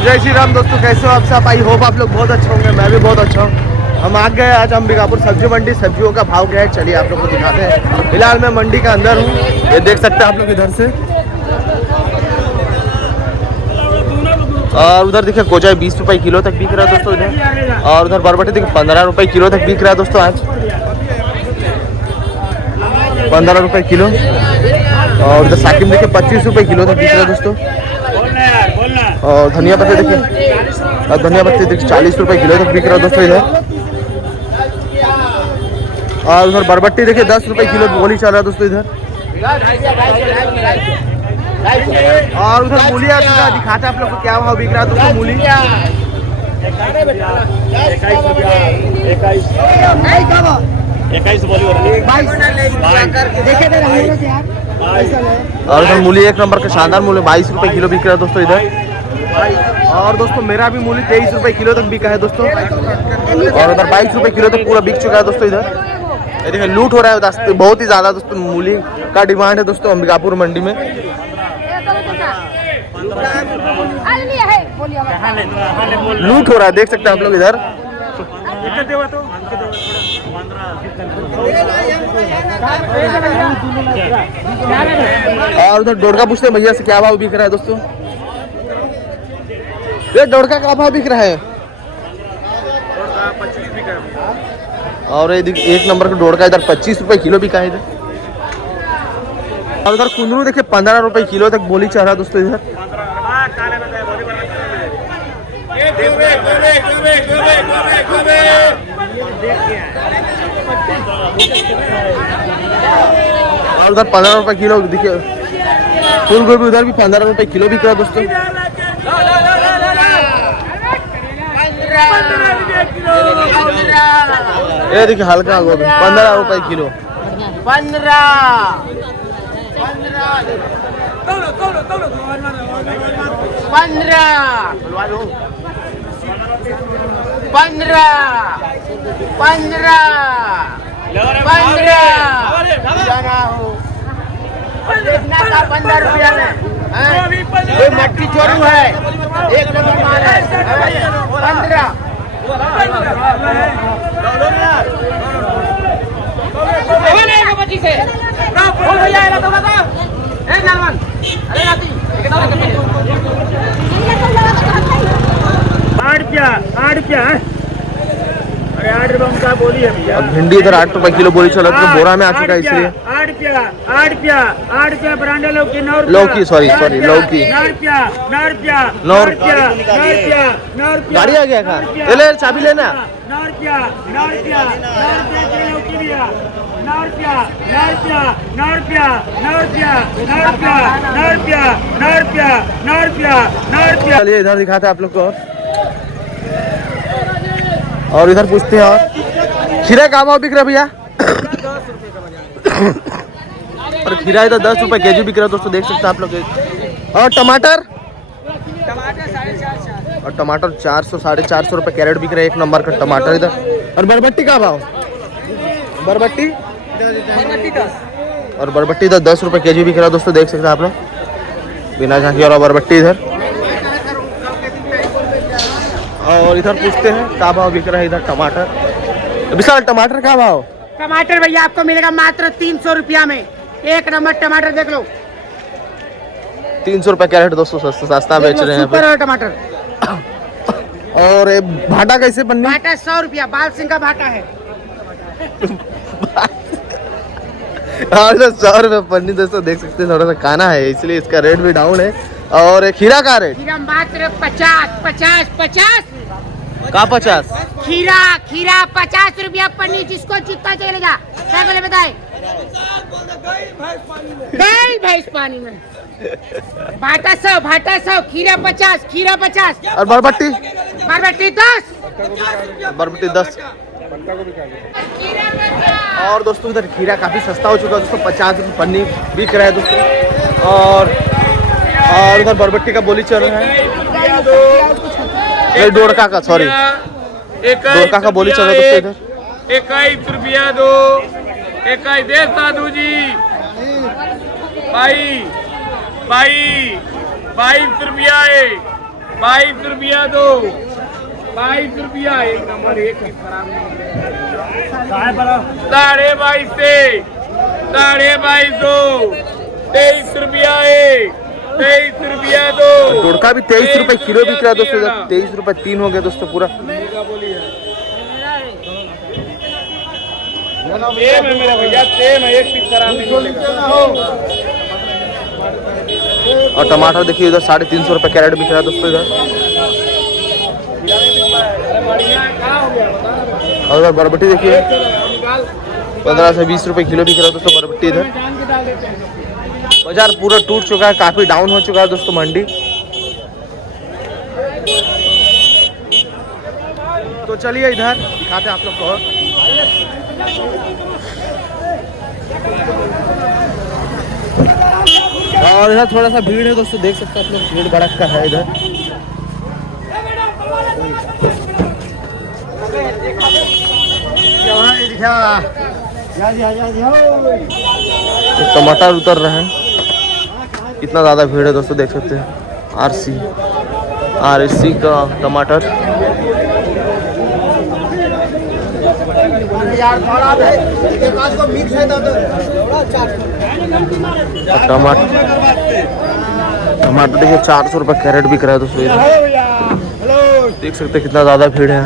जय श्री राम दोस्तों, कैसे हो आप सब? आई होप आप लोग बहुत अच्छे होंगे, मैं भी बहुत अच्छा हूँ। हम आ गए आज अंबिकापुर सब्जी मंडी। सब्जियों का भाव क्या है चलिए आप लोग को दिखाते हैं। फिलहाल मैं मंडी के अंदर हूँ, ये देख सकते हैं आप लोग इधर से। और उधर देखिए कोचाई 20 रुपये किलो तक बिक रहा है दोस्तों इधर। और उधर बरबटी देखिए 15 रुपये किलो तक बिक रहा है दोस्तों आज, 15 रुपये किलो। और उधर साकिम देखिए 25 रुपये किलो तक बिक रहा है दोस्तों। और धनिया पत्ती देखिए, धनिया पत्ती देखिए 40 रुपये किलो तक बिक रहा है दोस्तों इधर। और उधर बरबट्टी देखिए 10 रुपये किलो बोली चल रहा है दोस्तों इधर। और उधर मूली आ चुका, दिखाते हैं आप लोग को क्या भाव बिक रहा है दोस्तों। मूली और उधर मूली एक नंबर का शानदार मूली 22 रुपये किलो बिक रहा है दोस्तों इधर। और दोस्तों मेरा भी मूली 23 रुपये किलो तक बिका है दोस्तों। और उधर 22 रुपये किलो तक पूरा बिक चुका है दोस्तों इधर। ये देखिए लूट हो रहा है दोस्तों, बहुत ही ज़्यादा दोस्तों मूली का डिमांड है दोस्तों अंबिकापुर मंडी में। लूट हो रहा है, देख सकते हैं आप लोग इधर। और उधर डोडका पूछते हैं भैया से क्या भाव बिक रहा है दोस्तों। ये डोडका का भाव बिक रहा है। और ये एक नंबर का डोडका इधर 25 रुपये किलो बिका है इधर। और उधर कुंदरू देखिए 15 रुपये किलो तक बोली चल रहा है दोस्तों इधर। और उधर 15 रुपये किलो देखिए फूल गोभी, उधर भी 15 रुपये किलो बिक रहा है दोस्तों। ये देखिए हल्का गोभी 15 रुपये किलो। 15 रुपया में मट्टी चोरू है, एक नंबर माल है। 15 बोली है भैया। भिंडी इधर 8 रुपये किलो बोली चल रहा है, बोरा में आ चुका है इसलिए। 8 रुपया ब्रांडा लौकी सॉरी लौकी 9 रुपया। गाड़ी आ गया का ले चाबी लेना। 9 रुपया चलिए इधर दिखाते हैं आप लोग को। और इधर पूछते हैं और खीरा का भाव बिक रहा है भैया। और खीरा इधर 10 रुपये केजी बिक रहा है दोस्तों, देख सकते हैं आप लोग। और टमाटर 450। और टमाटर 400 450 रुपये कैरेट बिक रहा है, एक नंबर का टमाटर इधर। और बरबट्टी का भाव बरबट्टी 10। और बरबट्टी इधर 10 रुपये केजी बिक रहा है दोस्तों, देख सकते हैं आप लोग बिना झांकी। और बरबट्टी इधर। और इधर पूछते हैं क्या भाव बिक रहा है इधर टमाटर। विशाल टमाटर का भाव? टमाटर भैया आपको मिलेगा मात्र 300 रुपया में, एक नंबर टमाटर देख लो। 300 रुपये कैरेट दोस्तों, सस्ता बेच रहे हैं टमाटर। और भाटा कैसे पन्नी? भाटा 100 रुपया, बाल सिंह का भाटा है। और 100 रुपये पन्नी दोस्तों, देख सकते हैं थोड़ा सा खाना है इसलिए इसका रेट भी डाउन है। और खीरा का रेट? खीरा मात्र 50 का 50? खीरा 50 रुपया पन्नी, जिसको जितना चलेगा। क्या बोले बताए? गई भैंस पानी में। भाटा 100, खीरा 50। और बरबट्टी? बरबट्टी 10। बरबट्टी 10। और दोस्तों इधर खीरा काफी सस्ता हो चुका है दोस्तों, 50 रुपये पन्नी बिक रहा है दोस्तों। और उधर बरबट्टी का बोली चल रहा है। डोडका का सॉरी डोडका का बोली चल रहा है दोस्तों इधर। 21 रुपया दो, 21 दे साधु जी। 22 रुपया है। 22 रुपया दो, 22 रुपया। एक नंबर, एक पीस खराब नहीं। 22.5 से 22.5 दो, 23 रुपया एक, 23 रुपया दो। तोड़का भी 23 रुपए किलो बिक रहा है दोस्तों इधर। 23 रुपए 3 हो गया दोस्तों पूरा। सेम है मेरा भैया, सेम है, एक पीस खराब नहीं मिलेगा। और टमाटर देखिए इधर 350 रुपए कैरेट बिक रहा है दोस्तों इधर। और इधर बरबटी देखिए 15 से 20 रुपए किलो बिक रहा है दोस्तों बरबटी इधर। बाजार पूरा टूट चुका है, काफी डाउन हो चुका है दोस्तों मंडी। तो चलिए इधर दिखाते हैं आप लोग को। और इधर थोड़ा सा भीड़ है दोस्तों, देख सकते हैं आप लोग, भीड़ भड़का है इधर। तो टमाटर उतर रहे हैं, कितना ज़्यादा भीड़ है दोस्तों, देख सकते हैं। RSC का टमाटर। टमाटर देखिए 400 रुपये कैरेट बिक रहा है दोस्तों इधर। देख सकते हैं कितना ज़्यादा भीड़ है।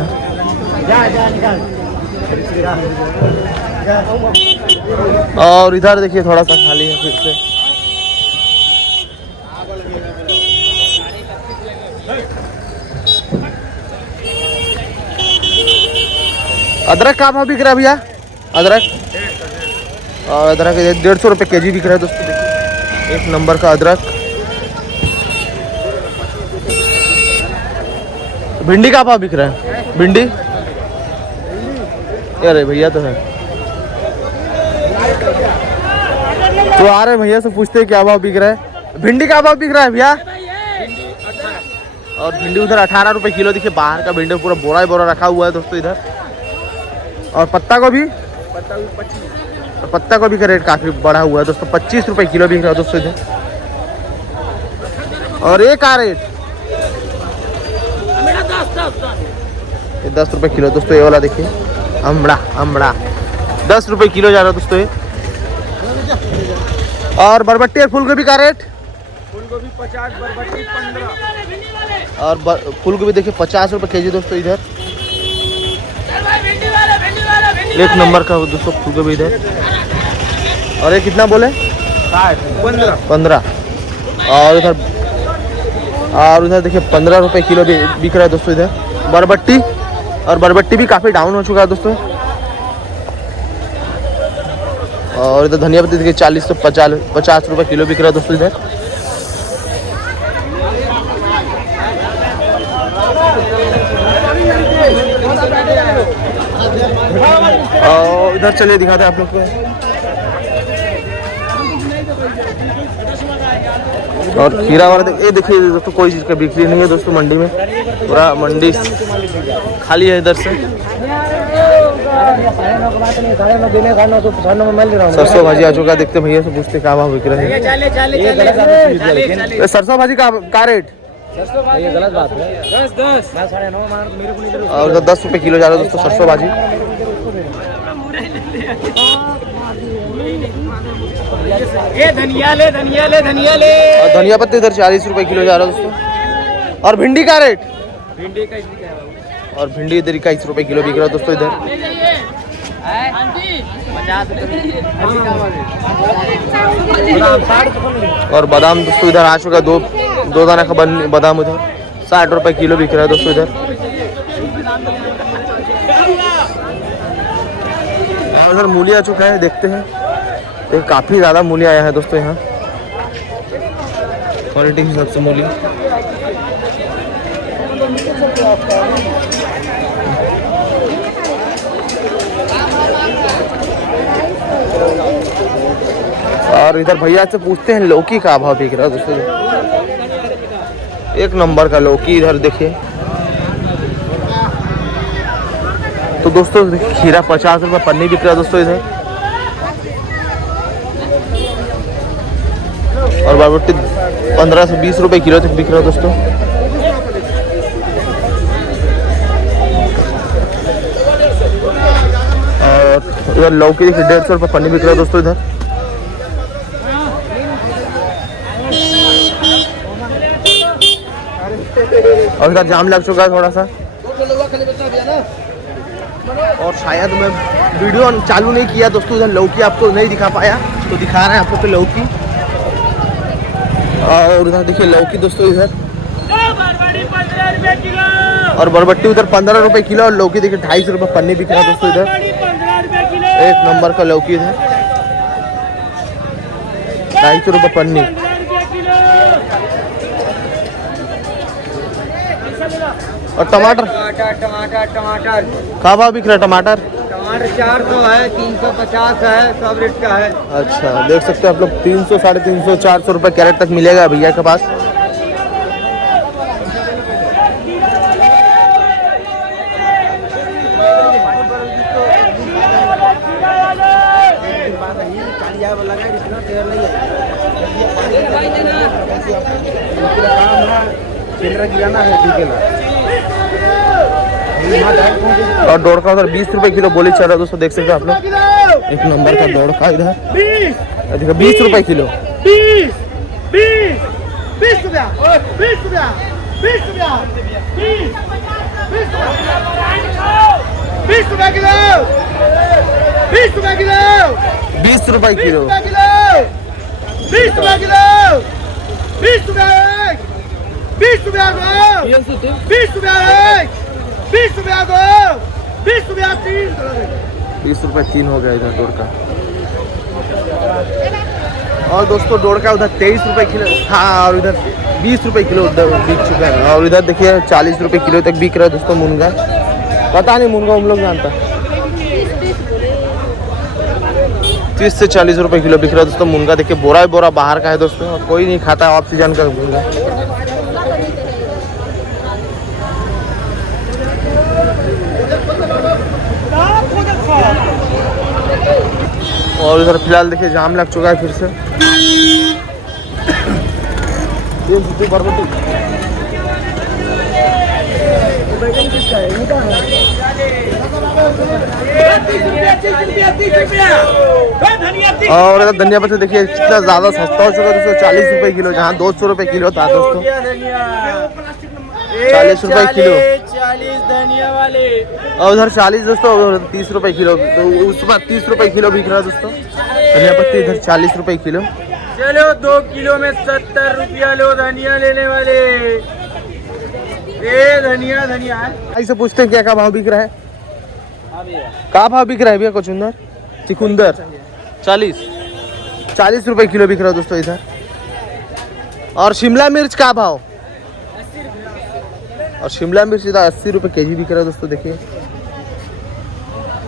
और इधर देखिए थोड़ा सा खाली है फिर से। अदरक का भाव बिक रहा है भैया? अदरक, और अदरक 150 रुपये केजी बिक रहा है दोस्तों। देखिए एक नंबर का अदरक। भिंडी का भाव बिक रहा है? भिंडी, अरे भैया तो है, तो आ रहे भैया से पूछते हैं क्या भाव बिक रहा है। भिंडी का भाव बिक रहा है भैया? और भिंडी उधर 18 रुपये किलो। देखिए बाहर का भिंडी पूरा बोरा ही बोरा रखा हुआ है दोस्तों इधर। और पत्ता गोभी, पत्ता गोभी का रेट काफी बढ़ा हुआ है दोस्तों, 25 रुपये किलो बिक रहा है दोस्तों इधर। और एक का रेट 10 रुपये किलो दोस्तों। ये वाला देखिए अमड़ा 10 रुपये किलो जा रहा है दोस्तों ये। और बरबट्टी और फूलगोभी का रेट? फूलगोभी 50, बरबट्टी 15। और फूलगोभी देखिए 50 रुपये केजी दोस्तों इधर। एक नंबर का दोस्तों फूलगोभी इधर। और ये कितना बोले? 15। और इधर देखिए 15 रुपये किलो भी बिक रहा है दोस्तों इधर बरबट्टी। और बरबट्टी भी काफ़ी डाउन हो चुका है दोस्तों। और इधर धनिया पत्ती देखिए 40 से 50 रुपये किलो बिक रहा है दोस्तों इधर। और इधर चलिए दिखाते हैं आप लोग को। और खीरा वाला ये देखिए दोस्तों, कोई चीज़ का बिक्री नहीं है दोस्तों मंडी में, पूरा मंडी खाली है इधर से। सरसों भाजी आ चुका, देखते भैया से पूछते क्या भाव बिक रहा है। सरसों भाजी का रेट? ये गलत बात है, 10 और 10 रुपये किलो जा रहा है दोस्तों सरसों भाजी। ये धनिया ले, धनिया ले, धनिया ले। और धनिया पत्ती इधर 40 रुपये किलो जा रहा है दोस्तों। और भिंडी का रेट? भिंडी का और भिंडी इधर 21 रुपये किलो बिक रहा है दोस्तों इधर। और बादाम दोस्तों इधर आ चुका, दो दाना का बादाम उधर 60 रुपये किलो बिक रहा है दोस्तों इधर। और इधर मूली आ चुका है, देखते हैं। ये काफ़ी ज़्यादा मूली आया है दोस्तों यहाँ, क्वालिटी के हिसाब से मूली। और इधर भैया से पूछते हैं लौकी का भाव बिक रहा है दोस्तों। एक नंबर का लौकी इधर देखिए। तो दोस्तों खीरा 50 रुपये पन्नी बिक रहा है दोस्तों इधर। और बरबट्टी 15 से 20 रुपये किलो तक बिक रहा है दोस्तों। इधर लौकी देखिए 150 रुपये पन्नी बिक रहा है दोस्तों इधर। और इधर जाम लग चुका है थोड़ा सा। और शायद मैं वीडियो चालू नहीं किया दोस्तों, इधर लौकी आपको नहीं दिखा पाया तो दिखा रहे हैं आपको तो लौकी। और इधर देखिए लौकी दोस्तों इधर, और बरबट्टी उधर 15 रुपए किलो, और लौकी देखिए 250 रुपये पन्नी बिक रहा है दोस्तों इधर। एक नंबर का लौकी इधर 250 रुपये पन्नी। और टमाटर कहाँ भाव बिक रहा है टमाटर? टमाटर 400 है, 350 है, सब रेट का है। अच्छा देख सकते हो आप लोग 300, 350, 400 रुपये कैरेट तक मिलेगा भैया के पास। और डोड़का उधर 20 रुपए किलो बोली चल रहा है दोस्तों, देख सकते हो आप लोग। एक नंबर का डोड़का इधर 20 रुपए किलो। 20 रुपया 20 रुपया 20 रुपया 20 रुपया किलो 20 रुपया किलो 20 रुपए किलो 20 रुपया किलो 20 रुपया 20 रुपया 20 रुपया 20 रुपया 20 रुपया 3 20 रुपये 3 हो गया इधर डोड़का। और दोस्तों डोड़का उधर 23 रुपए किलो था, और इधर 20 रुपए किलो उधर बिक चुका है। और इधर देखिए 40 रुपए किलो तक बिक रहा है दोस्तों मुनगा। पता नहीं मुनगा हम लोग जानता, 30 से 40 रुपए किलो बिक रहा है दोस्तों मुनगा। देखिए बोरा ही बोरा बाहर का है दोस्तों, और कोई नहीं खाता ऑफ सीजन का मुनगा। और इधर फिलहाल देखिए जाम लग चुका है फिर से। और इधर धनिया पत्ता देखिए कितना ज्यादा सस्ता हो चुका है दोस्तों, 40 रुपए किलो, जहाँ 200 रुपए किलो था दोस्तों 40 रुपए किलो। 40 धनिया वाले, और उधर 40 दोस्तों, 30 रुपए किलो, तो उस पर 30 रुपए किलो बिक रहा है दोस्तों धनिया पत्ती इधर 40 रुपए किलो। चलो 2 किलो में 70 रुपया लो धनिया लेने वाले। ये धनिया धनिया है। ऐसे पूछते हैं क्या भाव बिक रहा है? क्या भाव बिक रहा है भैया चुकंदर? चुकंदर 40 रुपए किलो बिक रहा है दोस्तों इधर। और शिमला मिर्च का भाव? और शिमला मिर्च इधर 80 रुपए केजी बिक रहा है दोस्तों। देखिए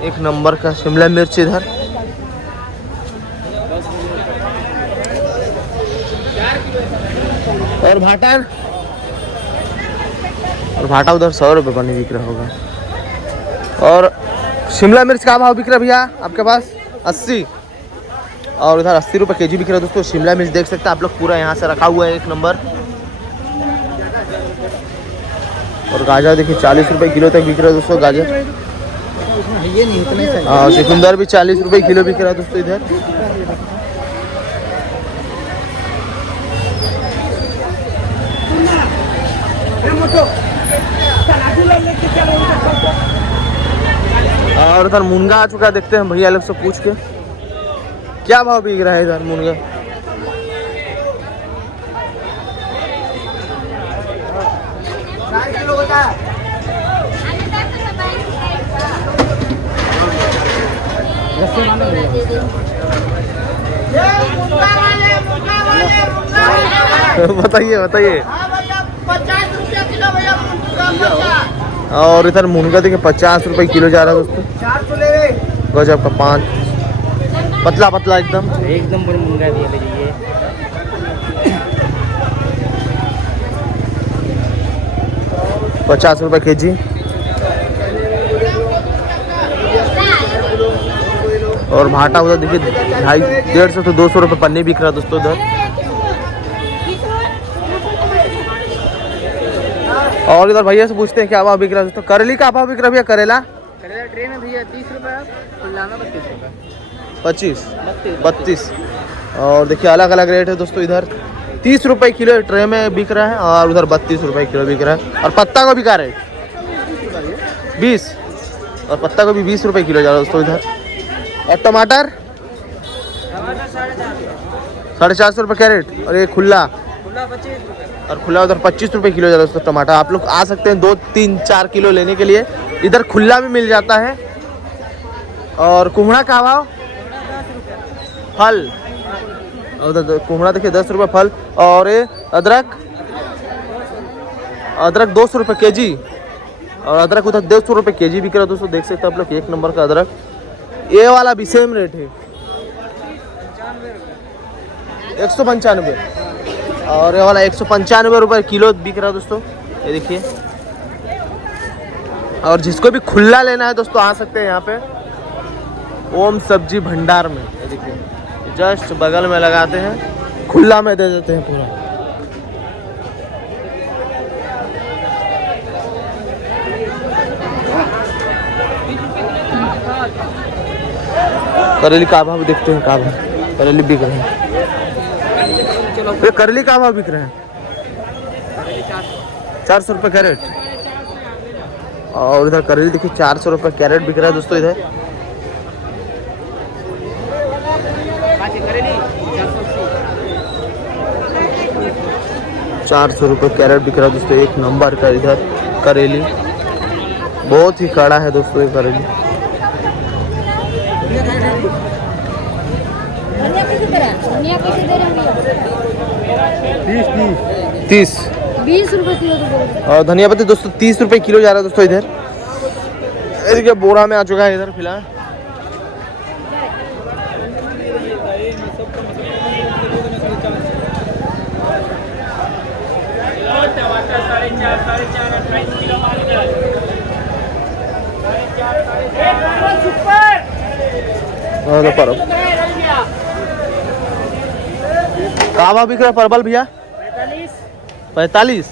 एक नंबर का शिमला मिर्च इधर। और भाटा, और भाटा उधर 100 रुपये पानी बिक रहा होगा। और शिमला मिर्च का भाव बिक रहा है भैया आपके पास? 80। और उधर 80 रुपये केजी बिक रहा है दोस्तों शिमला मिर्च। देख सकते हैं आप लोग पूरा यहाँ से रखा हुआ है एक नंबर। और गाजर देखिए 40 रुपए किलो तक बिक रहा है दोस्तों गाजर। और चुकंदर भी 40 रुपए किलो बिक रहा है दोस्तों इधर। और इधर मुनगा आ चुका है, देखते हैं भैया लोग से पूछ के क्या भाव बिक रहा है इधर मुनगा। बताइए बताइए। 50 रुपया किलो भैया। और इधर मुनगा देखिए 50 रुपए किलो जा रहा है दोस्तों। 400 ले रहे। गजब का 5 पतला पतला एकदम पर मुनगा दिया लीजिए। 50 रुपए केजी। और भाटा उधर देखिए 150 से 200 रुपये पन्नी बिक रहा है दोस्तों उधर। और इधर भैया से पूछते हैं क्या भाव बिक रहा है दोस्तों। करेली का भाव बिक रहा है भैया? करेला करेला ट्रे में भैया 30 रुपये, खुला में 32 रुपये। 25 32। और देखिए अलग अलग रेट है दोस्तों। इधर 30 रुपए किलो ट्रे में बिक रहा है और उधर 32 रुपए किलो बिक रहा है। और पत्ता गोभी का रेट 20 और पत्ता गोभी 20 रुपए किलो जा रहा है दोस्तों इधर। और टमाटर 450 रुपये कैरेट। और ये खुला 25 रुपये और खुला उधर 25 रुपये किलो जा रहा है दोस्तों टमाटर। आप लोग आ सकते हैं 2 3 4 किलो लेने के लिए। इधर खुला भी मिल जाता है। और कुमड़ा का भाव फल, उधर कुमड़ा देखिए 10 रुपये फल। और ये अदरक 200 रुपये के जी। और अदरक उधर 200 रुपये के जी बिक रहा है दोस्तों। देख सकते हैं आप लोग 1 नंबर का अदरक। ये वाला भी सेम रेट है 195। और ये वाला 195 रुपये किलो बिक रहा है दोस्तों। ये देखिए। और जिसको भी खुला लेना है दोस्तों आ सकते हैं यहाँ पे ओम सब्जी भंडार में। ये देखिए जस्ट बगल में लगाते हैं, खुला में दे देते हैं पूरा। करेली का भाव देखते हैं, का भाव करेली बिक रहे हैं। ये करेली का भाव बिक रहे हैं 400 रुपये कैरेट। और इधर करेली देखिए 400 रुपये कैरेट बिक रहा है दोस्तों इधर। ₹400 कैरेट बिक रहा है दोस्तों 1 नंबर का इधर करेली। बहुत ही कड़ा है दोस्तों ये करेली। धनिया कैसे दे रहे हैं भैया? 30 20 रुपए किलो तो बोल रहे हैं। और धनिया पत्ती दोस्तों 30 रुपये किलो जा रहा है दोस्तों इधर। देखिए बोरा में आ चुका है इधर फिलहाल। टमाटर 4.5 28 किलो मारे कावा बिक रहा है परवल भैया 45।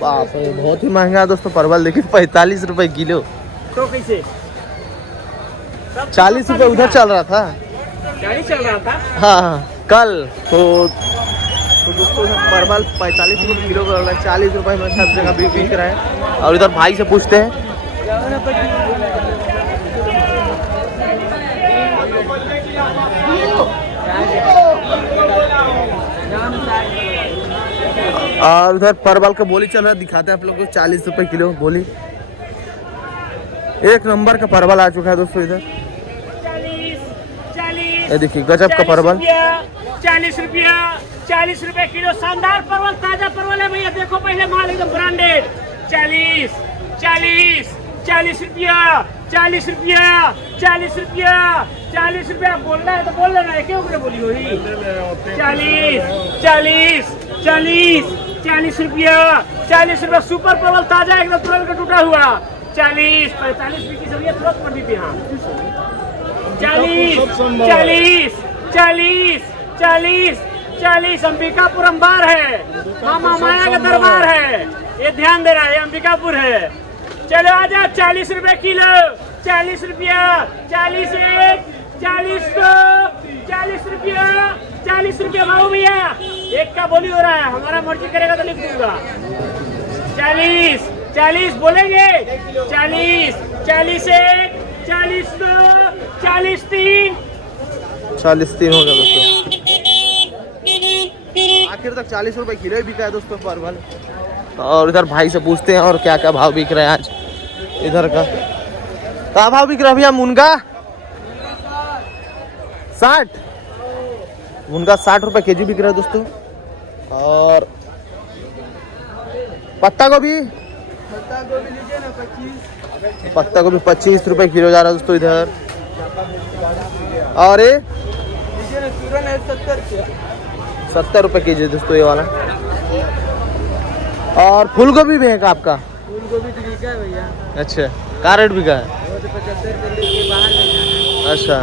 बाप रे बहुत ही महंगा है दोस्तों परवल। देखिए 45 रुपए किलो। तो कैसे 40 रुपए उधर चल रहा था। 40 चल रहा था। हाँ कल तो दोस्तों परवल 45 रुपये किलो कर रहा है। 40 रुपए में सब जगह भी बिक रहा है। और इधर भाई से पूछते हैं। और उधर परवल का बोली चल रहा है, दिखाते हैं आप लोग को 40 रुपए किलो बोली। 1 नंबर का परवल आ चुका है दोस्तों इधर। 40 ये देखिए गजब का परवल 40 रुपया किलो। शानदार परवल, ताजा परवल है भैया। देखो पहले माल एकदम ब्रांडेड। 40 रुपया 40 रुपया बोलना है तो बोल लेना है। क्यों बोली हुई 40 रुपया सुपर परवल ताजा एकदम तुरंत का टूटा हुआ। 40 45 की सब्जी तुरंत पड़ दी थी। हाँ 40 अंबिकापुर अंबार है। मामा माया का दरबार है। ये ध्यान दे रहा है अंबिकापुर है। चलो आ जाओ 40 रुपए किलो। 40 रुपया 40 1 40 2 40 रुपया 40 रुपया भाव भैया। एक का बोली हो रहा है, हमारा मर्जी करेगा तो लिख दूंगा। 40 बोलेंगे 40 1 40 2 40 3 हो गया दोस्तों। आखिर तक 40 रुपए किलो ही बिका है दोस्तों परवल। और इधर भाई से पूछते हैं और क्या क्या भाव बिक रहा है आज इधर का। क्या भाव बिक रहा है भैया मुनगा? 60 मुनगा 60 रुपए के जी बिक रहा है दोस्तों। और पत्ता गोभी लीजिए ना 25। पत्ता गोभी 25 रुपए किलो जा रहा है दोस्तों इधर। और ये लीजिए ना सूरन है 70 रुपए के जी दोस्तों ये वाला। और फूल गोभी भी है का आपका? फूल गोभी तो बिका है भैया। अच्छा क्या रेट बिका है? वो तो 75 रुपये बाहर ले जाना है। अच्छा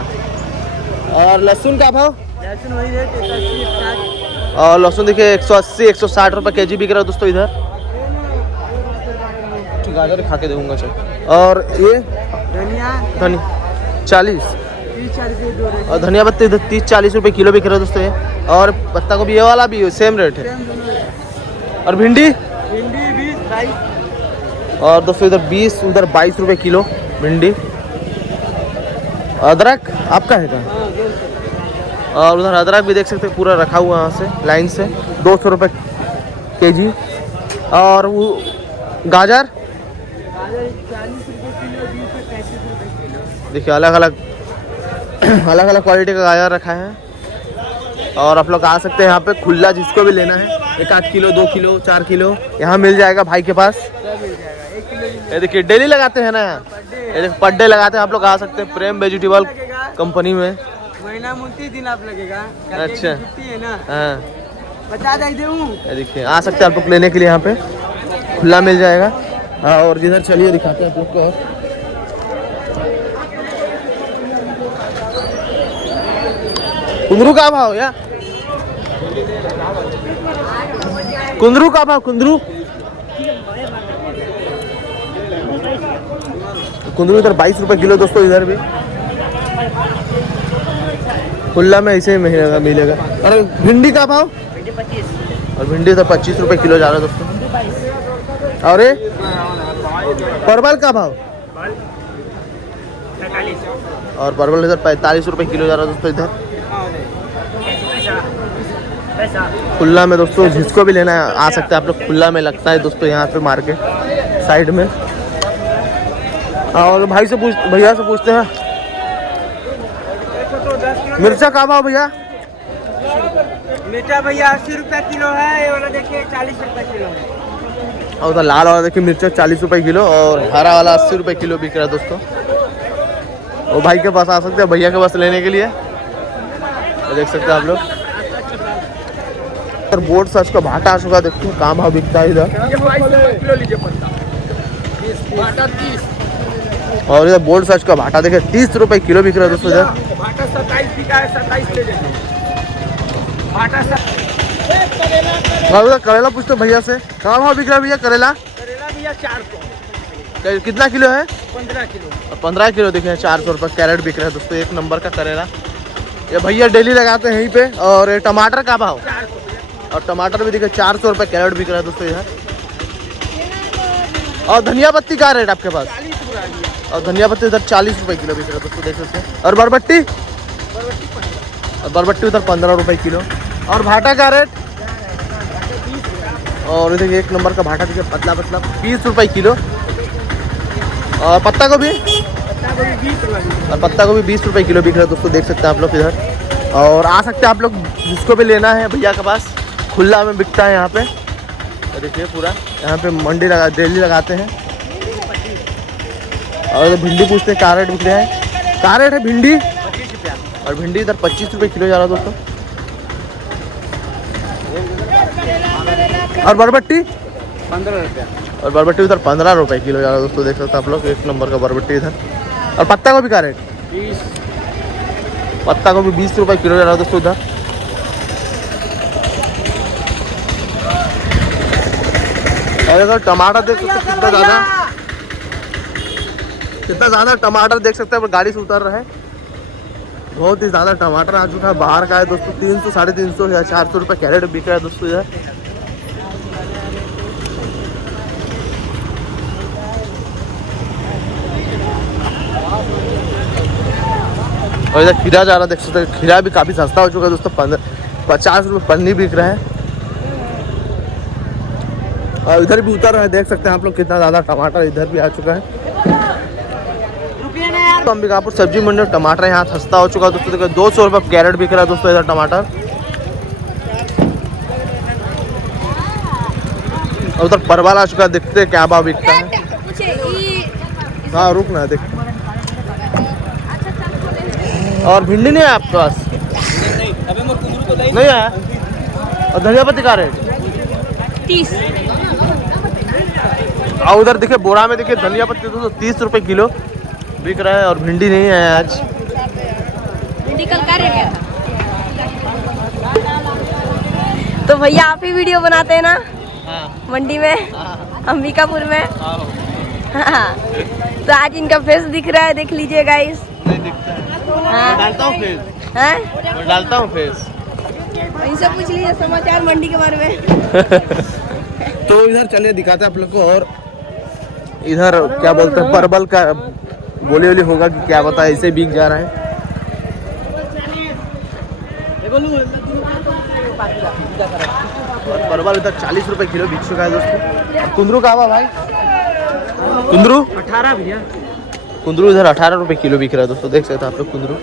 और लहसुन का भाव? लहसुन वही रेट 81 और लहसुन देखिए 180 160 रुपए के जी बिक रहा है दोस्तों इधर। गाजर खा के दूंगा चल। और ये धनिया धनिया 40 30-40 और धनिया पत्ती 30-40 रुपए किलो बिक रहा है दोस्तों ये। और पत्ता गोभी ये वाला भी सेम रेट है। और भिंडी भिंडी 20-22 और दोस्तों इधर 20 उधर 22 रुपए किलो भिंडी। अदरक आपका है क्या? और उधर अदरक भी देख सकते हैं पूरा रखा हुआ यहाँ से लाइन से 200 रुपए केजी। और वो गाजर 40 रुपये किलो 20-35 रुपये किलो। देखिए अलग अलग क्वालिटी का गाजर रखा है। और आप लोग आ सकते हैं यहाँ पे खुला जिसको भी लेना है 1-8 किलो 2 किलो 4 किलो यहाँ मिल जाएगा भाई के पास। ये देखिए डेली लगाते हैं ना ये देखिए पर डे लगाते हैं। आप लोग आ सकते हैं प्रेम वेजिटेबल कंपनी में। महीना 29 दिन आप लगेगा। अच्छा छुट्टी है ना। हाँ बता दूँ ये देखिए आ सकते हैं आप लोग लेने के लिए यहाँ पे खुला मिल जाएगा। और जिधर चलिए दिखाते हैं आप लोग को। कुंदरू का भाव या कुंदरू का भाव कुंदरू इधर 22 रुपए किलो दोस्तों। इधर भी खुला में ऐसे ही मिलेगा। और भिंडी का भाव और भिंडी तो 25 रुपए किलो जा रहा है दोस्तों। और ये परवल का भाव और परवल इधर 45 रुपए किलो जा रहा है दोस्तों। इधर खुला में दोस्तों जिसको भी लेना है आ सकते हैं आप लोग। खुला में लगता है दोस्तों यहाँ पे मार्केट साइड में। और भैया से पूछते हैं मिर्चा का भाव भैया? मिर्चा भैया 80 रुपये किलो है। ये वाला देखिए 40 रुपये किलो है। और उधर लाल वाला देखिए मिर्चा 40 रुपए किलो और हरा वाला 80 रुपए किलो बिक रहा है दोस्तों। वो भाई के पास आ सकते हैं भैया के पास लेने के लिए। देख सकते हैं आप लोग। और बोर्ड सर्च का भाटा आ चुका देखते हैं कहाँ भाव बिकता है इधर। किलो लीजिए पत्ता 30। और इधर बोर्ड सर्च का भाटा देखिए 30 रुपए किलो बिक रहा है दोस्तों। इधर भाटा 27 बिका है। 27 ले लीजिए भाटा। और उधर करेला पूछते भैया से कहाँ भाव बिक रहा है भैया करेला? करेला भैया 400। कितना किलो है? 15 किलो। और 15 किलो देखिए 400 रुपये कैरेट बिक रहा है दोस्तों। एक नंबर का करेला ये भैया डेली लगाते हैं यहीं पे। और ये टमाटर का भाव 400। और टमाटर भी देखिए 400 रुपये कैरेट बिक रहा है दोस्तों इधर। और धनिया पत्ती का रेट आपके पास? 40 रुपये। और धनिया पत्ती इधर 40 रुपये किलो बिक रहा है दोस्तों देख सकते हैं। और बरबट्टी उधर 15 रुपये किलो। और भाटा का रेट? और इधर एक नंबर का भाटा देखिए पतला 20 रुपये किलो। और पत्ता गोभी? और पत्ता गोभी 20 रुपये किलो बिक रहा है दोस्तों देख सकते हैं आप लोग इधर। और आ सकते हैं आप लोग जिसको भी लेना है भैया के पास खुला में बिकता है यहाँ पे। देखिए पूरा यहाँ पे मंडी डेली लगाते हैं। और भिंडी पूछते हैं क्या रेट बिक रहा है? क्या रेट है भिंडी? 25 रुपया। और भिंडी इधर 25 रुपये किलो जा रहा है दोस्तों। और बरबट्टी? 15 रुपया। और बरबट्टी इधर 15 रुपये किलो जा रहा है दोस्तों देख सकते हैं आप लोग। एक नंबर का बरबट्टी इधर। और पत्ता गोभी का रेट? 20। पत्ता गोभी 20 रुपये किलो जा रहा है दोस्तों इधर। और इधर टमाटर देख सकते हैं कितना ज़्यादा टमाटर देख सकते हैं। गाड़ी से उतर रहे हैं बहुत ही ज़्यादा टमाटर आ चुका है। बाहर का है दोस्तों 300 350 या 400 रुपये कैरेट बिक रहा है दोस्तों इधर। और इधर खीरा जा रहा है देख सकते हैं। खीरा भी काफ़ी सस्ता हो चुका है दोस्तों। 50 रुपये पन्नी बिक रहा है। और इधर भी उतर रहा है देख सकते हैं आप लोग कितना ज़्यादा टमाटर इधर भी आ चुका है। तो अंबिकापुर सब्जी मंडी में टमाटर यहाँ सस्ता हो चुका है दोस्तों। देखो 200 रुपये कैरेट बिक रहा है दोस्तों इधर टमाटर। और उधर परवल आ चुका है देखते हैं क्या भाव बिकता है। हाँ रुक ना देख। और भिंडी नहीं है आपके पास? नहीं है। और धनिया पत्ती का रेट? 30। और उधर देखिए बोरा में देखिए धनिया पत्ती दोस्तों 30 रुपये किलो बिक रहा है। और भिंडी नहीं है आज। भिंडी कल का रेट है? तो भैया आप ही वीडियो बनाते हैं ना हाँ मंडी में हाँ अंबिकापुर में? हाँ। हाँ, तो आज इनका फेस दिख रहा है, देख लीजिए गाइस। नहीं दिखता है। हाँ। डालता हूँ फेस, हैं? मैं डालता हूँ फेस। इनसे पूछ लीजिए समाचार मंडी के बारे में। तो इधर चलिए दिखाते हैं आप लोग को। और इधर क्या बोलते हैं, परवल का गोली वोली होगा कि क्या बता, ऐसे बिक जा रहा है। और परवल इधर 40 रुपए किलो बिक चुका है दोस्तों। कुंदरू का हवा भाई, कुंदरू 18 भैया। कुंदरू इधर 18 रुपए किलो बिक रहा है दोस्तों, देख सकते हैं आप लोग कुंदरू।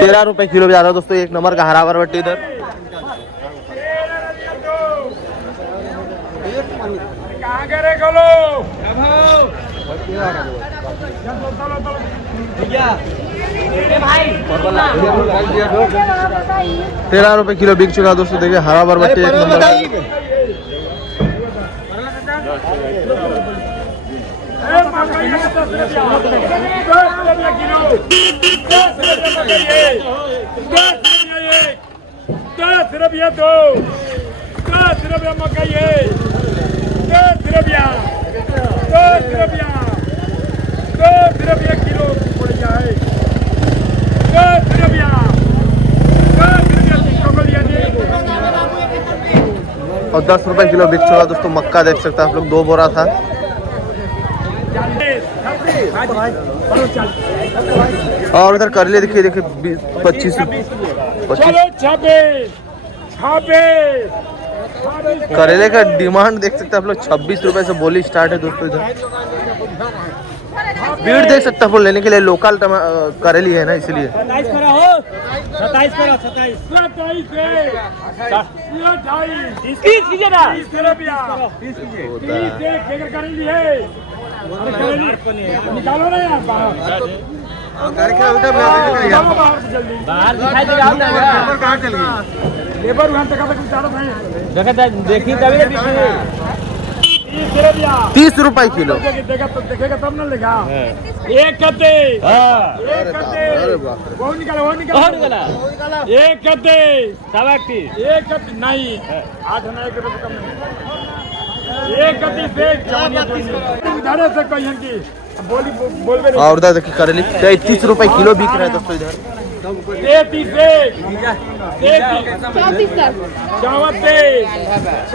तेरह रुपए किलो भी जा रहा है दोस्तों, एक नंबर का हरा बरबट्टी इधर। कहाँ करे खोलो 13 रुपए किलो बिक चुका है दोस्तों, देखिए हरा बरबट्टी एक नंबर का। और 10 रुपए किलो बिक चुका दोस्तों मक्का, देख सकते हैं आप लोग, 2 बोरा था। और उधर करेले देखिए 25 करेले का डिमांड देख सकते हैं आप लोग, 26 रुपए से बोली स्टार्ट है दोस्तों। इधर भीड़ देख सकते हैं आप लोग, लेने के लिए लोकल करेली है ना, इसलिए। 27 निकालो ना यार बाहर लेबर देखी तभी 30 रुपए किलो देखेगा तब ना लेगा। एक कते वो निकाला एक कते एक कते नहीं 8 आना 1 रुपये कम नहीं। एक कते से उधारे से कहीं की बोली बोल। और उधर देखिए करेली 33 रुपए किलो बिक रहा है दोस्तों इधर।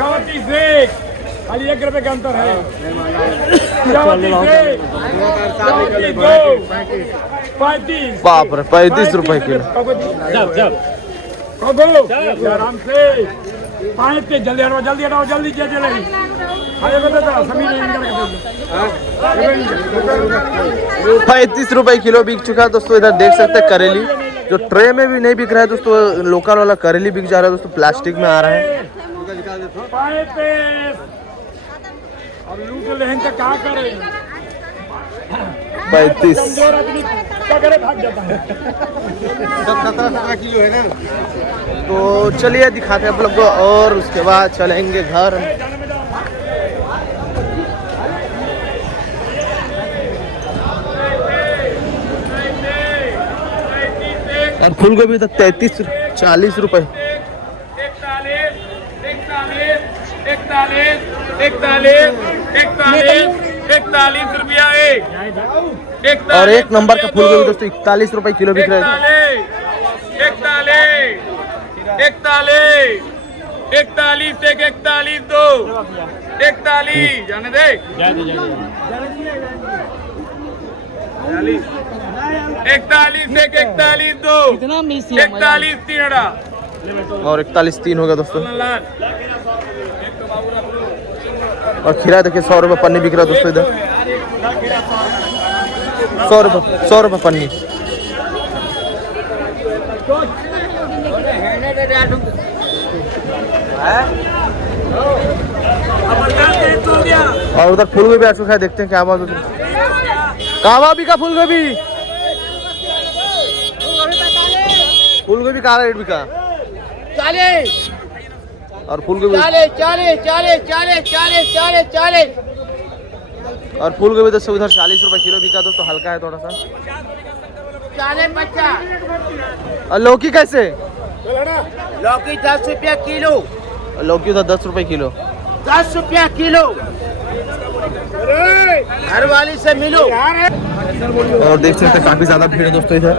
34 खाली 1 रुपए का अंतर है। 35 बाप रे 35 रुपए किलो। आराम से 5 जल्दी हटाओ जल्दी हटाओ जल्दी जल्दी 35 रुपए किलो बिक चुका है दोस्तों। इधर देख सकते हैं करेली, जो ट्रे में भी नहीं बिक रहा है दोस्तों, लोकल वाला करेली बिक जा रहा है दोस्तों, प्लास्टिक में आ रहा है। अब लूट लेहन का क्या करे 35 भाग जाता है। 17 किलो है ना। तो चलिए दिखाते हैं आप लोग को, और उसके बाद चलेंगे घर। और फूल गोभी तक 40 रुपए। 41 रुपया एक। और एक नंबर का फूल गोभी दोस्तों 41 रुपए किलो बिक रहा है। 41 दो 41 जाने दे 41 दो 41 3 और 41 3 हो गया दोस्तों। और खीरा देखिए 100 रुपए पन्नी बिक रहा है दोस्तों इधर। 100 रुपए पन्नी। और उधर फूल गोभी आ चुका है, देखते हैं क्या बात उधर। कहाँ भाभी का फूल गोभी? फूल गोभी कहाँ रेट बिका? 40 और फूल गोभी 40 40 40 40 40 40 40 और फूल गोभी दोस्तों उधर 40 रुपए किलो बिका दोस्तों, हल्का है थोड़ा सा। और लौकी कैसे? लौकी 10 रुपया किलो। लौकी उधर 10 रुपए किलो। 10 रुपया किलो। घर वाली से मिलो। और देख सकते हैं काफी ज्यादा भीड़ है दोस्तों इधर।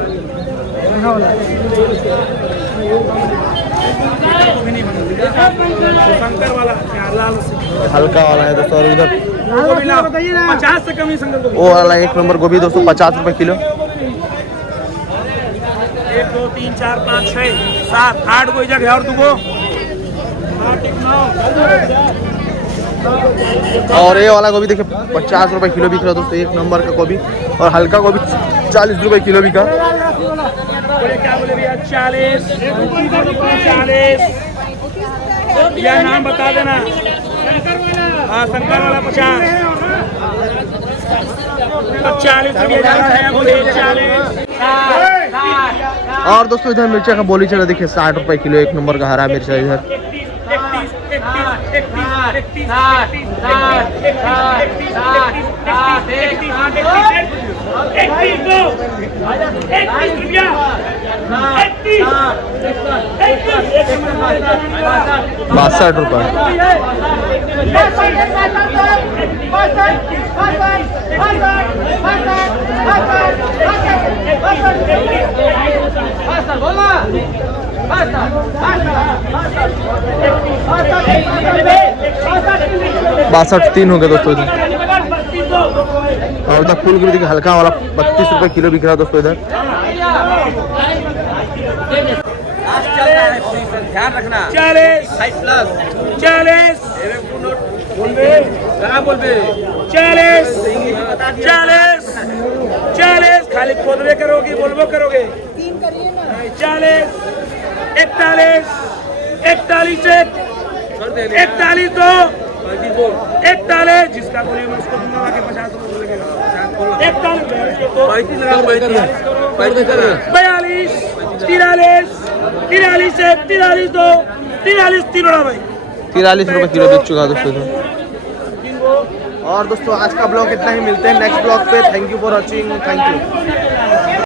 हल्का वाला है दोस्तों। और उधर 50 से कमी संगल वो वाला 1 नंबर गोभी दोस्तों 50 रुपए किलो। 1 2 3 4 5 6 7 8 गो जगह और दुगो 8 1 9। और ये वाला गोभी देखिए 50 रुपए किलो बिक रहा है दोस्तों, 1 नंबर का गोभी। और हल्का गोभी 40 रुपए किलो बिका। बोले क्या बोले भैया? 40 40 भैया नाम बता देना। हाँ शंकर वाला 50 40 रुपये जा रहा है। बोले 40। और दोस्तों इधर मिर्चा का बोली चला देखिए 60 रुपए किलो, 1 नंबर का हरा मिर्चा इधर। 62 रुपए। बासठ 3 हो गए दोस्तों इधर। और उधर फूल गोभी देखिए हल्का वाला 32 रुपए किलो बिक रहा है दोस्तों इधर। ध्यान रखना। 40 40 40 खाली खोदबे करोगे बोलबो करोगे। 40 41 41 41 2 41 जिसका बोलिए मैं उसको दूंगा बाकी 50 रुपये बोलेगा। 41 42 43 43 1 43 2 43 3 भाई 43 रुपए किलो बिक चुका है दोस्तों इधर। और दोस्तों आज का ब्लॉग इतना ही, मिलते हैं नेक्स्ट ब्लॉग पे। Thank you for watching. Thank you.